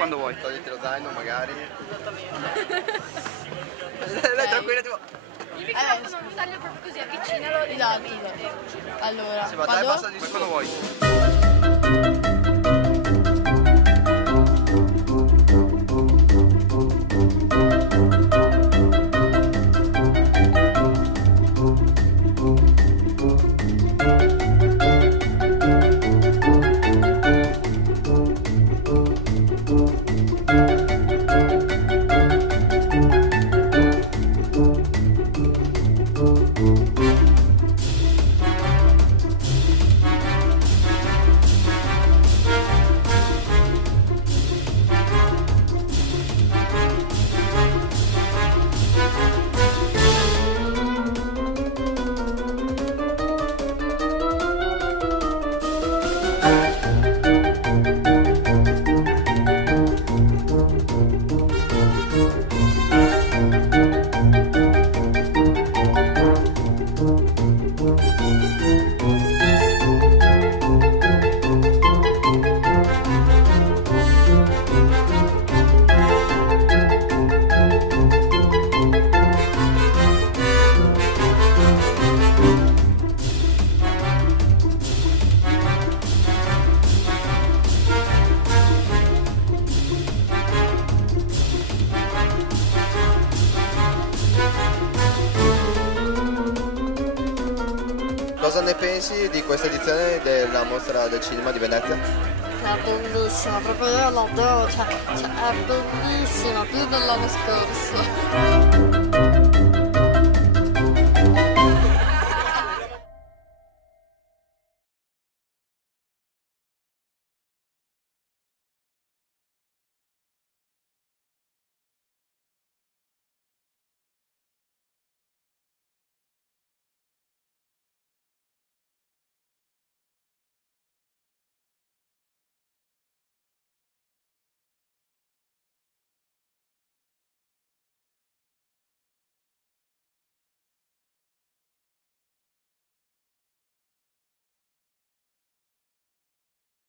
quando vuoi. Togliti lo zaino magari. Dai, tranquilla, tipo. Il microfono non taglio proprio così, avvicinalo. Esatto. Allora, Sì, ma dai, basta di Quando vuoi. Cosa ne pensi di questa edizione della mostra del cinema di Venezia? è bellissima, proprio io l'adoro, cioè è bellissima, più dell'anno scorso.